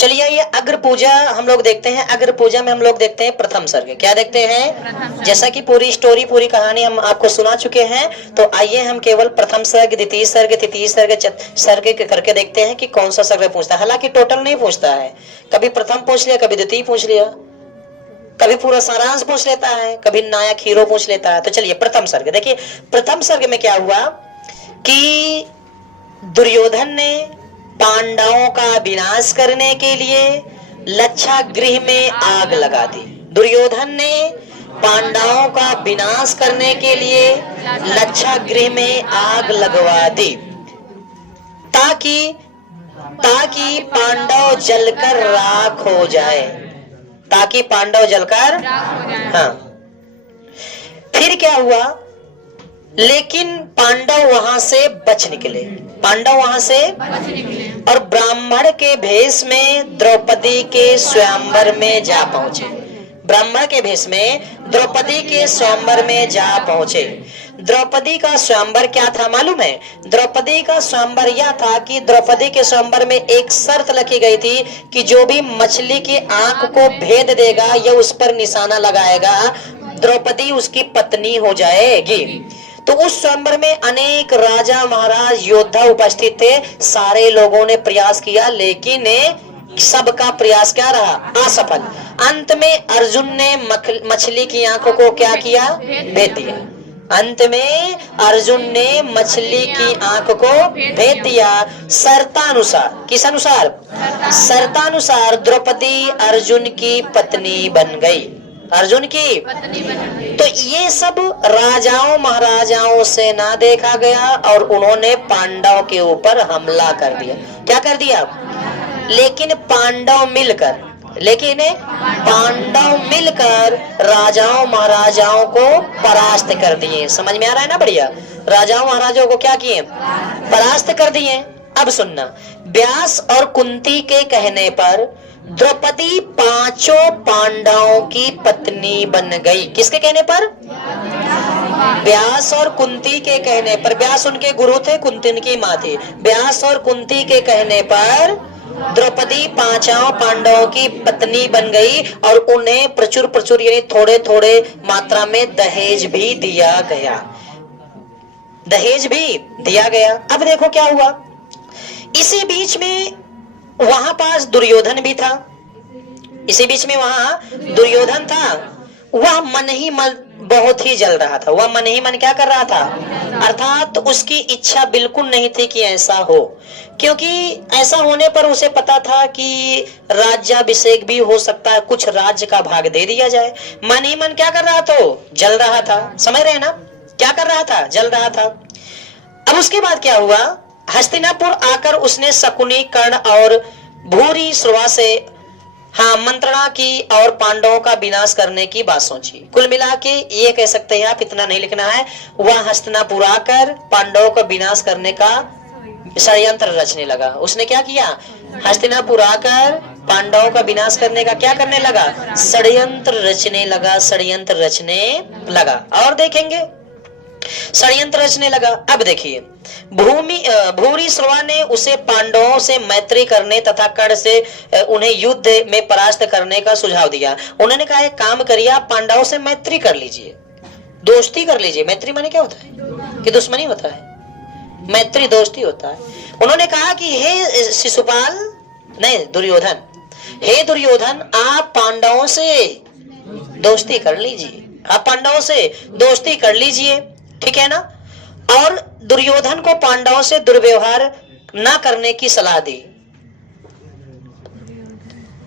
चलिए ये अग्र पूजा हम लोग देखते हैं। अग्र पूजा में हम लोग देखते हैं प्रथम सर्ग। क्या देखते हैं? जैसा कि पूरी स्टोरी पूरी कहानी हम आपको सुना चुके हैं, तो आइए हम केवल प्रथम सर्ग, द्वितीय सर्ग, तृतीय सर्ग, सर्ग करके देखते हैं कि कौन सा सर्ग पूछता है। हालांकि टोटल नहीं पूछता है, कभी प्रथम पूछ लिया, कभी द्वितीय पूछ लिया, कभी पूरा सारांश पूछ लेता है, कभी नायक हीरो पूछ लेता है। तो चलिए प्रथम सर्ग देखिए। प्रथम सर्ग में क्या हुआ कि दुर्योधन ने पांडवों का विनाश करने के लिए लक्षागृह में आग लगा दी। दुर्योधन ने पांडवों का विनाश करने के लिए लक्षागृह में आग लगवा दी ताकि पांडव जलकर राख हो जाए, ताकि पांडव जलकर, हाँ। फिर क्या हुआ? लेकिन पांडव वहां से बच निकले, और ब्राह्मण के भेष में द्रौपदी के स्वयंवर में जा पहुंचे। ब्राह्मण के भेष में द्रौपदी के स्वयंवर में जा पहुंचे। द्रौपदी का स्वयंवर क्या था मालूम है? द्रौपदी का स्वयंवर यह था कि द्रौपदी के स्वयंवर में एक शर्त रखी गई थी कि जो भी मछली की आंख को भेद देगा या उस पर निशाना लगाएगा, द्रौपदी उसकी पत्नी हो जाएगी। तो उस स्वयंवर में अनेक राजा महाराज योद्धा उपस्थित थे। सारे लोगों ने प्रयास किया, लेकिन सबका प्रयास क्या रहा? असफल। अंत में अर्जुन ने मछली की आंखों को क्या किया? भेद दिया। अंत में अर्जुन ने मछली की आंख को भेद दिया। शर्तानुसार, किस अनुसार? शर्तानुसार द्रौपदी अर्जुन की पत्नी बन गई, अर्जुन की। तो ये सब राजाओं महाराजाओं से ना देखा गया और उन्होंने पांडव के ऊपर हमला कर दिया। क्या कर दिया? लेकिन पांडव मिलकर राजाओं महाराजाओं को परास्त कर दिए। समझ में आ रहा है ना? बढ़िया। राजाओं महाराजाओं को क्या किए? परास्त कर दिए। अब सुनना, व्यास और कुंती के कहने पर द्रौपदी पांचों पांडवों की पत्नी बन गई। किसके कहने पर? व्यास और कुंती के कहने पर। व्यास उनके गुरु थे, कुंती उनकी माँ थी। व्यास और कुंती के कहने पर द्रौपदी पांचों पांडवों की पत्नी बन गई और उन्हें प्रचुर यानी थोड़े थोड़े मात्रा में दहेज भी दिया गया। अब देखो क्या हुआ। इसी बीच में वहां पास दुर्योधन भी था। दुर्योधन था। वह मन ही मन बहुत ही जल रहा था। वह मन ही मन क्या कर रहा था? अर्थात उसकी इच्छा बिल्कुल नहीं थी कि ऐसा हो, क्योंकि ऐसा होने पर उसे पता था कि राज्याभिषेक भी हो सकता है, कुछ राज्य का भाग दे दिया जाए। मन ही मन क्या कर रहा था? जल रहा था। समझ रहे हैं ना? क्या कर रहा था? जल रहा था। अब उसके बाद क्या हुआ? हस्तिनापुर आकर उसने शकुनी, कर्ण और भूरी श्रवा से मंत्रणा की और पांडवों का विनाश करने की बात सोची। कुल मिला के ये कह सकते हैं आप, इतना नहीं लिखना है, वह हस्तिनापुर आकर पांडवों का विनाश करने का षड्यंत्र रचने लगा। उसने क्या किया? हस्तिनापुर आकर पांडवों का विनाश करने का क्या करने लगा? षड्यंत्र रचने लगा। और देखेंगे षड्यंत्र रचने लगा। अब देखिए, भूरी श्रवा ने उसे पांडवों से मैत्री करने तथा कर्ण से उन्हें युद्ध में परास्त करने का सुझाव दिया। उन्होंने कहा एक काम करिए, आप पांडवों से मैत्री कर लीजिए, दोस्ती कर लीजिए। मैत्री माने क्या होता है? कि दुश्मनी होता है? मैत्री दोस्ती होता है। उन्होंने कहा कि हे शिशुपाल, नहीं दुर्योधन, हे दुर्योधन, आप पांडवों से दोस्ती कर लीजिए, ठीक है ना? और दुर्योधन को पांडवों से दुर्व्यवहार न करने की सलाह दी।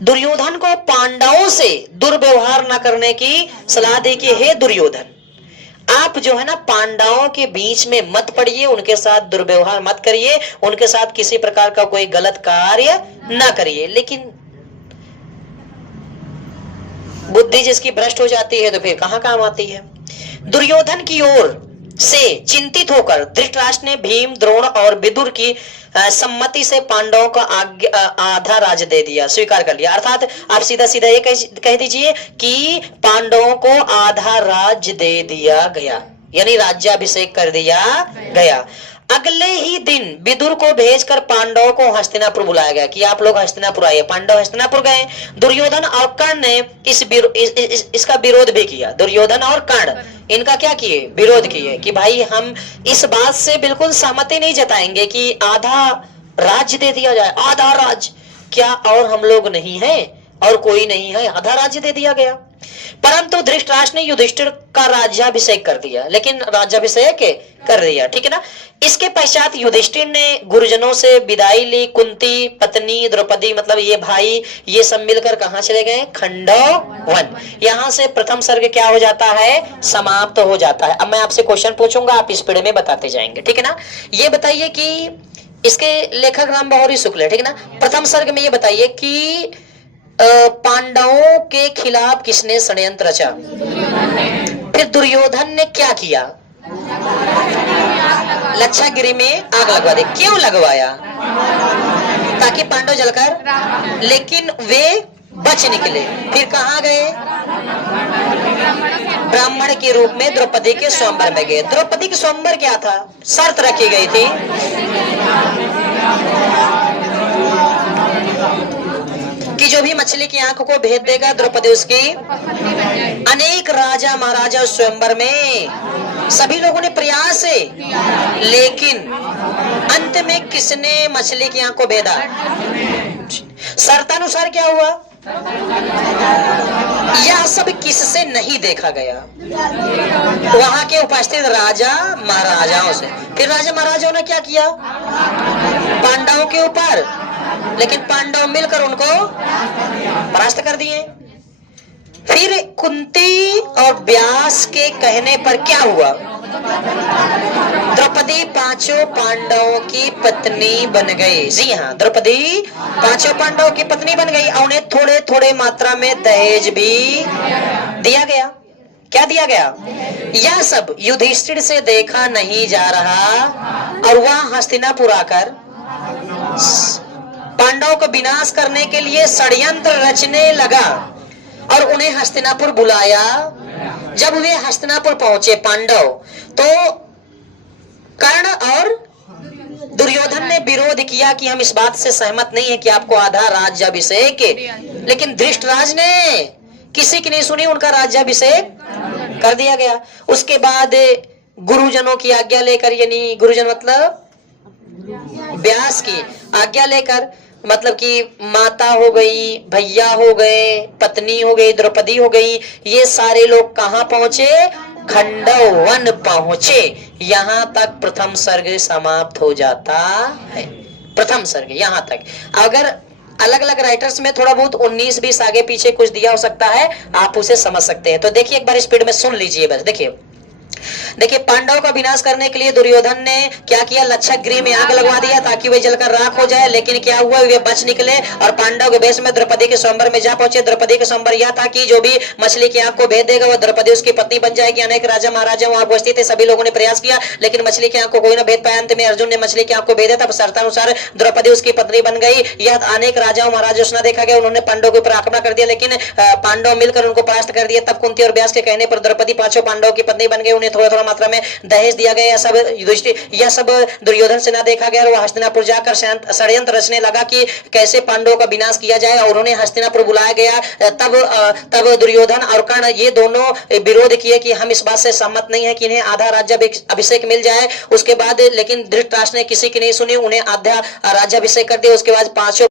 दुर्योधन को पांडवों से दुर्व्यवहार न करने की सलाह दी कि हे दुर्योधन, आप जो है ना पांडवों के बीच में मत पड़िए, उनके साथ दुर्व्यवहार मत करिए, उनके साथ किसी प्रकार का कोई गलत कार्य न करिए। लेकिन बुद्धि जिसकी भ्रष्ट हो जाती है तो फिर कहां काम आती है। दुर्योधन की ओर से चिंतित होकर धृतराष्ट्र ने भीम, द्रोण और विदुर की सम्मति से पांडवों का आधा राज्य दे दिया, स्वीकार कर लिया। अर्थात आप सीधा सीधा ये कह दीजिए कि पांडवों को आधा राज्य दे दिया गया, यानी राज्याभिषेक कर दिया गया। अगले ही दिन विदुर को भेजकर पांडवों को हस्तिनापुर बुलाया गया कि आप लोग हस्तिनापुर आइए। पांडव हस्तिनापुर गए। दुर्योधन और कर्ण ने इसका विरोध भी किया। दुर्योधन और कर्ण इनका क्या किए? विरोध किए कि भाई हम इस बात से बिल्कुल सहमति नहीं जताएंगे कि आधा राज्य दे दिया जाए। आधा राज्य क्या और हम लोग नहीं है और कोई नहीं है, आधा राज्य दे दिया गया। परंतु धृतराष्ट्र ने युधिष्ठिर का राज्याभिषेक कर दिया। लेकिन राज्याभिषेक कर दिया, ठीक है ना। इसके पश्चात युधिष्ठिर ने गुरुजनों से विदाई ली। कुंती पत्नी द्रौपदी मतलब ये भाई ये सब मिलकर कहां चले गए? खंडव वन। यहां से प्रथम सर्ग क्या हो जाता है? समाप्त हो जाता है। अब मैं आपसे क्वेश्चन पूछूंगा, आप इस पीढ़ी में बताते जाएंगे, ठीक है ना। ये बताइए कि इसके लेखक रामबहोरी शुक्ल है, ठीक है ना। प्रथम सर्ग में ये बताइए कि पांडवों के खिलाफ किसने षड्यंत्र रचा? फिर दुर्योधन ने क्या किया? लक्षागिरी में आग लगवा दी। क्यों लगवाया? ताकि पांडव जलकर, लेकिन वे बच निकले। फिर कहां गए? ब्राह्मण के रूप में द्रौपदी के स्वयंवर में गए। द्रौपदी के स्वयंवर क्या था? शर्त रखी गई थी कि जो भी मछली की आंख को भेद देगा द्रौपदी उसकी। अनेक राजा महाराजा स्वयंवर में सभी लोगों ने प्रयास है, लेकिन अंत में किसने मछली की आंख को भेदा? शर्तानुसार क्या हुआ? यह सब किससे नहीं देखा गया? वहां के उपस्थित राजा महाराजाओं से। फिर राजा महाराजाओं ने क्या किया? पांडवों के ऊपर, लेकिन पांडव मिलकर उनको परास्त कर दिए। फिर कुंती और व्यास के कहने पर क्या हुआ? द्रौपदी पांचों पांडवों की पत्नी बन गई। जी हाँ, द्रौपदी पांचों पांडवों की पत्नी बन गई और उन्हें थोड़े थोड़े मात्रा में दहेज भी दिया गया। क्या दिया गया? यह सब युधिष्ठिर से देखा नहीं जा रहा और वह हस्तिनापुर आकर पांडवों को विनाश करने के लिए षड्यंत्र रचने लगा और उन्हें हस्तिनापुर बुलाया। जब वे हस्तिनापुर पहुंचे पांडव, तो कर्ण और दुर्योधन ने विरोध किया कि हम इस बात से सहमत नहीं है कि आपको आधा राज्याभिषेक। लेकिन धृतराष्ट्र ने किसी की नहीं सुनी, उनका राज्याभिषेक कर दिया गया। उसके बाद गुरुजनों की आज्ञा लेकर, यानी गुरुजन मतलब व्यास की आज्ञा लेकर, मतलब कि माता हो गई, भैया हो गए, पत्नी हो गई, द्रौपदी हो गई, ये सारे लोग कहां पहुंचे? खंडव वन पहुंचे। यहां तक प्रथम सर्ग समाप्त हो जाता है। प्रथम सर्ग यहां तक। अगर अलग अलग राइटर्स में थोड़ा बहुत 19-20 आगे पीछे कुछ दिया हो सकता है, आप उसे समझ सकते हैं। तो देखिए एक बार स्पीड में सुन लीजिए बस। देखिए पांडवों का विनाश करने के लिए दुर्योधन ने क्या किया? लक्षागृह में आग लगवा दिया ताकि वे जलकर राख हो जाए। लेकिन क्या हुआ? वे बच निकले और पांडव के वेश में द्रौपदी के स्वयंवर में जा पहुंचे। द्रौपदी के स्वयंवर यह था कि जो भी मछली की आंख को भेद देगा वो द्रौपदी उसकी पत्नी बन जाएगी। अनेक राजा महाराजा वहां उपस्थित थे, सभी लोगों ने प्रयास किया, लेकिन मछली की आंख को कोई न भेद पाया। अंत में अर्जुन ने मछली की आंख को भेदा, तब शर्तानुसार द्रौपदी उसकी पत्नी बन गई। यह अनेक राजाओं महाराजों से देखा गया। उन्होंने पांडवों के ऊपर आक्रमण कर दिया, लेकिन पांडव मिलकर उनको परास्त कर दिया। तब कुंती और व्यास के कहने पर द्रौपदी पांचों पांडवों की पत्नी बन गई। उन्हें थोड़ा थोड़ा मात्रा में दहेज दिया गया। यह सब दुर्योधन से ना देखा गया और वह हस्तिनापुर जाकर षड्यंत्र रचने लगा कि कैसे पांडवों का विनाश किया जाए और उन्हें हस्तिनापुर बुलाया गया। तब दुर्योधन और कर्ण ये दोनों विरोध किए कि हम इस बात से सहमत नहीं है कि इन्हें आधा राज्याभिषेक मिल जाए। उसके बाद लेकिन धृतराष्ट्र ने किसी की नहीं सुनी, उन्हें आधा राज्याभिषेक कर दिया। उसके बाद पांचों